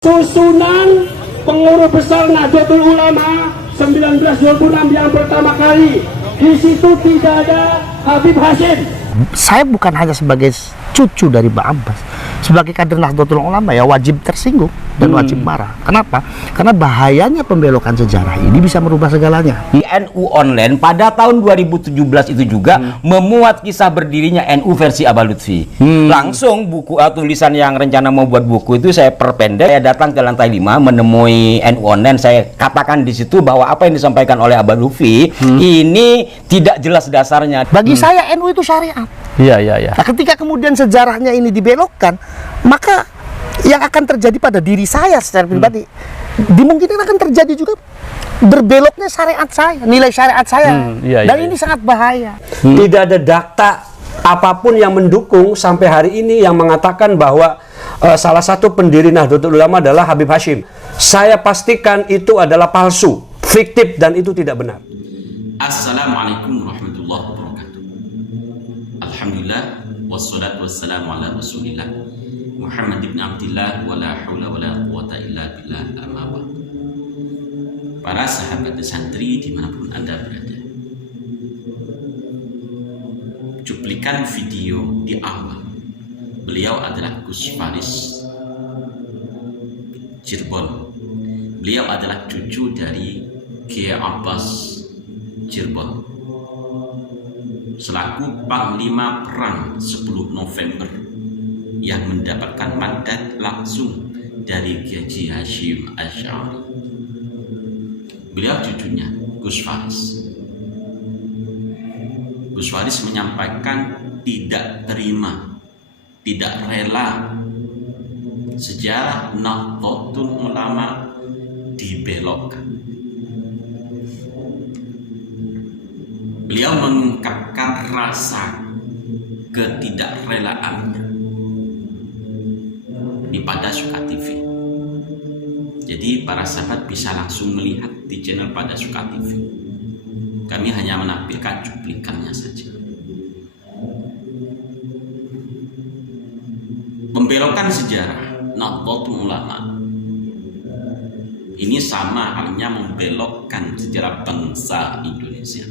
Susunan pengurus besar Nahdlatul Ulama 1926 yang pertama kali, di situ tidak ada Habib Hashim. Saya bukan hanya sebagai cucu dari Mbak Abbas, sebagai kader Nahdlatul Ulama ya wajib tersinggung dan wajib marah. Kenapa? Karena bahayanya pembelokan sejarah ini bisa merubah segalanya. Di NU Online pada tahun 2017 itu juga memuat kisah berdirinya NU versi Abah Lutfi. Langsung buku tulisan yang rencana mau buat buku itu saya perpendek. Saya datang ke lantai 5 menemui NU Online. Saya katakan di situ bahwa apa yang disampaikan oleh Abah Lutfi ini tidak jelas dasarnya. Bagi saya NU itu syariat. Iya. Nah, ketika kemudian sejarahnya ini dibelokkan, maka yang akan terjadi pada diri saya secara pribadi, dimungkinkan akan terjadi juga berbeloknya syariat saya, nilai syariat saya. Dan ini sangat bahaya. Tidak ada data apapun yang mendukung sampai hari ini yang mengatakan bahwa salah satu pendiri Nahdlatul Ulama adalah Habib Hashim. Saya pastikan itu adalah palsu, fiktif, dan itu tidak benar. Assalamualaikum warahmatullahi wabarakatuh. Alhamdulillah wassalatu wassalamu ala Rasulillah Muhammad ibn Abdillah wa la haula wa la quwata illa billah, amma ba'd. Para sahabat santri dimanapun Anda berada, cuplikan video di awal, beliau adalah Gus Faris Cirebon. Beliau adalah cucu dari Kiai Abbas Cirebon, selaku Panglima Perang 10 November yang mendapatkan mandat langsung dari Kiai Hashim Asy'ari. Beliau cucunya Gus Faris. Gus Faris menyampaikan tidak terima, tidak rela sejarah Nahdlatul Ulama dibelokkan. Beliau mengungkapkan rasa ketidakrelaannya di Pada Suka TV. Jadi para sahabat bisa langsung melihat di channel Pada Suka TV. Kami hanya menampilkan cuplikannya saja. Pembelokan sejarah Nahdlatul Ulama ini sama halnya membelokkan sejarah bangsa Indonesia.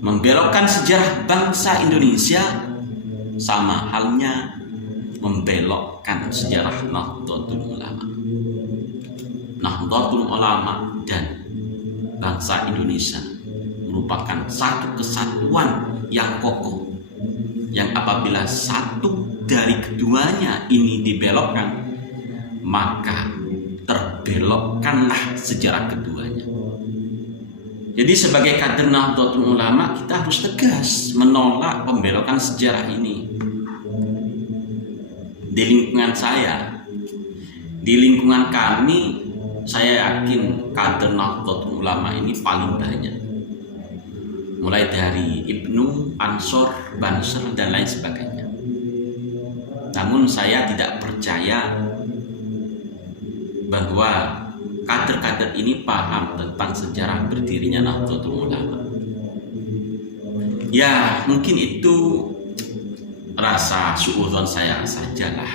Membelokkan sejarah bangsa Indonesia sama halnya membelokkan sejarah Nahdlatul Ulama. Nahdlatul Ulama dan bangsa Indonesia merupakan satu kesatuan yang kokoh, yang apabila satu dari keduanya ini dibelokkan, maka terbelokkanlah sejarah keduanya. Jadi sebagai kader Nahdlatul Ulama kita harus tegas menolak pembelokan sejarah ini. Di lingkungan saya, di lingkungan kami, saya yakin kader Nahdlatul Ulama ini paling banyak. Mulai dari Ibnu, Ansor, Banser, dan lain sebagainya. Namun saya tidak percaya bahwa kader-kader ini paham tentang sejarah berdirinya Nahdlatul Ulama. Ya, mungkin itu rasa suudzon saya sajalah.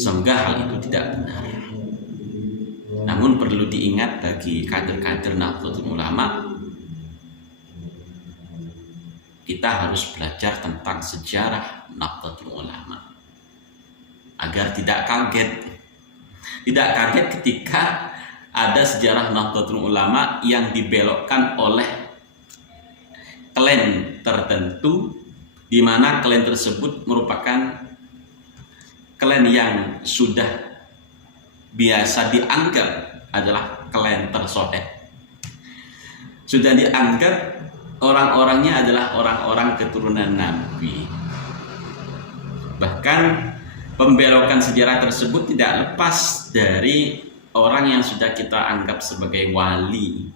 Semoga hal itu tidak benar. Namun perlu diingat bagi kader-kader Nahdlatul Ulama, kita harus belajar tentang sejarah Nahdlatul Ulama agar tidak kaget. Tidak kaget ketika ada sejarah Nahdlatul Ulama yang dibelokkan oleh klan tertentu, di mana klan tersebut merupakan klan yang sudah biasa dianggap adalah klan tersoleh. Sudah dianggap orang-orangnya adalah orang-orang keturunan Nabi. Bahkan pembelokan sejarah tersebut tidak lepas dari orang yang sudah kita anggap sebagai wali.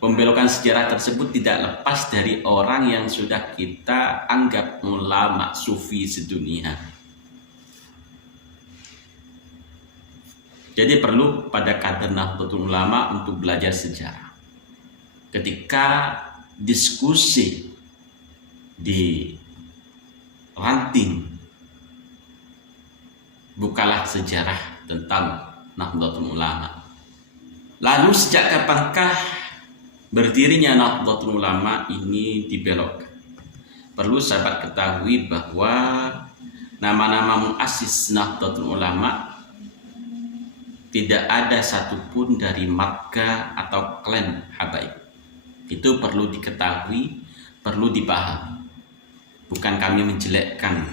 Pembelokan sejarah tersebut tidak lepas dari orang yang sudah kita anggap ulama sufi sedunia. Jadi perlu pada kader Nahdlatul Ulama untuk belajar sejarah. Ketika diskusi di ranting bukalah sejarah tentang Nahdlatul Ulama. Lalu sejak kapankah berdirinya Nahdlatul Ulama ini dibelokkan? Perlu sahabat ketahui bahwa nama-nama muassis Nahdlatul Ulama tidak ada satupun dari marga atau klan Habaib. Itu perlu diketahui, perlu dipahami. Bukan kami menjelekkan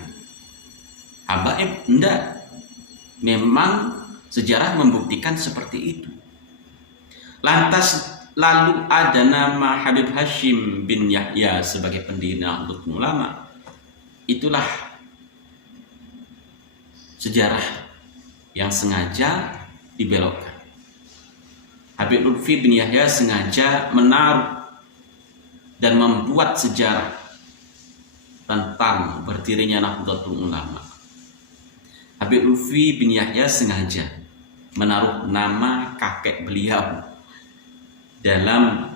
Habaib, enggak. Memang sejarah membuktikan seperti itu. Lantas lalu ada nama Habib Hashim bin Yahya sebagai pendiri Nahdlatul Ulama. Itulah sejarah yang sengaja dibelokkan. Habib Lutfi bin Yahya sengaja menaruh dan membuat sejarah tentang berdirinya Nahdlatul Ulama. Habib Lutfi bin Yahya sengaja menaruh nama kakek beliau dalam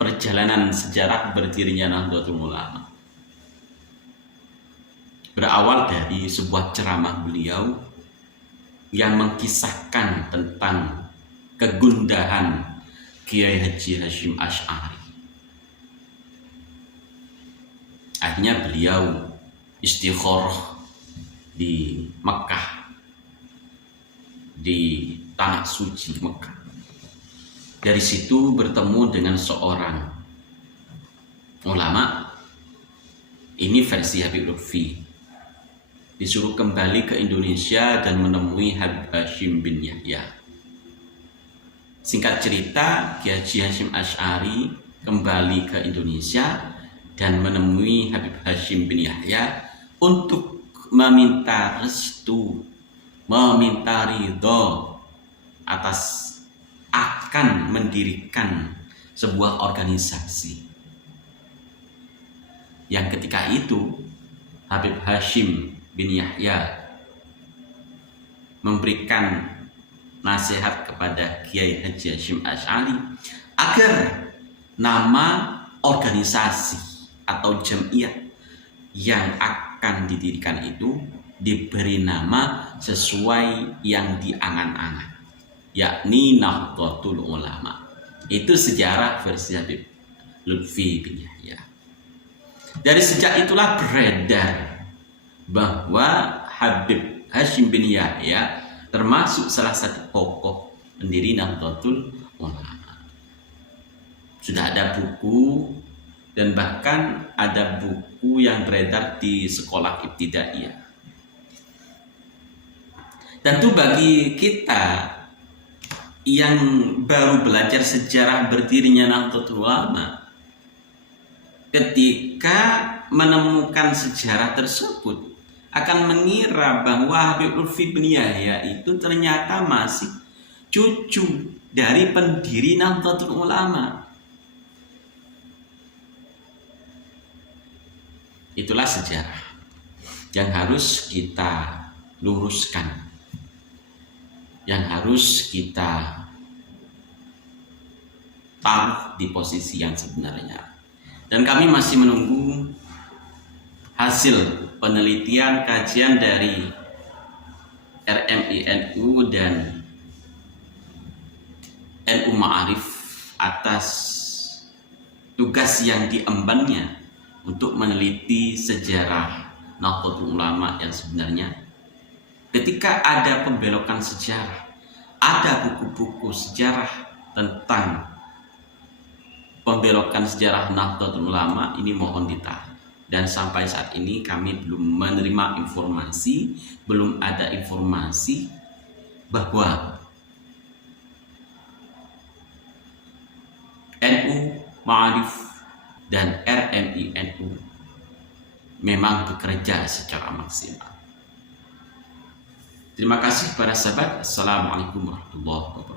perjalanan sejarah berdirinya Nahdlatul Ulama. Berawal dari sebuah ceramah beliau yang mengkisahkan tentang kegundahan Kiai Haji Hashim Asy'ari. Akhirnya beliau istikharah di Mekah, di tanah suci Mekah. Dari situ bertemu dengan seorang ulama. Ini versi Habib Lutfi. Disuruh kembali ke Indonesia dan menemui Habib Hashim bin Yahya. Singkat cerita, Kiai Haji Hashim Asy'ari kembali ke Indonesia dan menemui Habib Hashim bin Yahya untuk meminta restu, meminta ridho atas akan mendirikan sebuah organisasi. Yang ketika itu Habib Hashim bin Yahya memberikan nasihat kepada Kiai Haji Hashim Asy'ari agar nama organisasi atau jamiah yang akan didirikan itu diberi nama sesuai yang diangan-angan, yakni Nahdlatul Ulama. Itu sejarah versi Habib Lutfi bin Yahya. Dari sejak itulah beredar bahwa Habib Hashim bin Yahya termasuk salah satu tokoh pendiri Nahdlatul Ulama. Sudah ada buku dan bahkan ada buku yang beredar di sekolah ibtidaiyah. Tentu bagi kita yang baru belajar sejarah berdirinya Nahdlatul Ulama, ketika menemukan sejarah tersebut akan mengira bahwa Habib Lutfi bin Yahya itu ternyata masih cucu dari pendiri Nahdlatul Ulama. Itulah sejarah yang harus kita luruskan, yang harus kita taruh di posisi yang sebenarnya. Dan kami masih menunggu hasil penelitian kajian dari RMI-NU dan NU Ma'arif atas tugas yang diembannya untuk meneliti sejarah Nahdlatul Ulama yang sebenarnya. Ketika ada pembelokan sejarah, ada buku-buku sejarah tentang pembelokan sejarah Nahdlatul Ulama, ini mohon ditahan. Dan sampai saat ini kami belum menerima informasi, belum ada informasi bahwa NU Ma'arif dan RMI-NU memang bekerja secara maksimal. Terima kasih para sahabat. Assalamualaikum warahmatullahi wabarakatuh.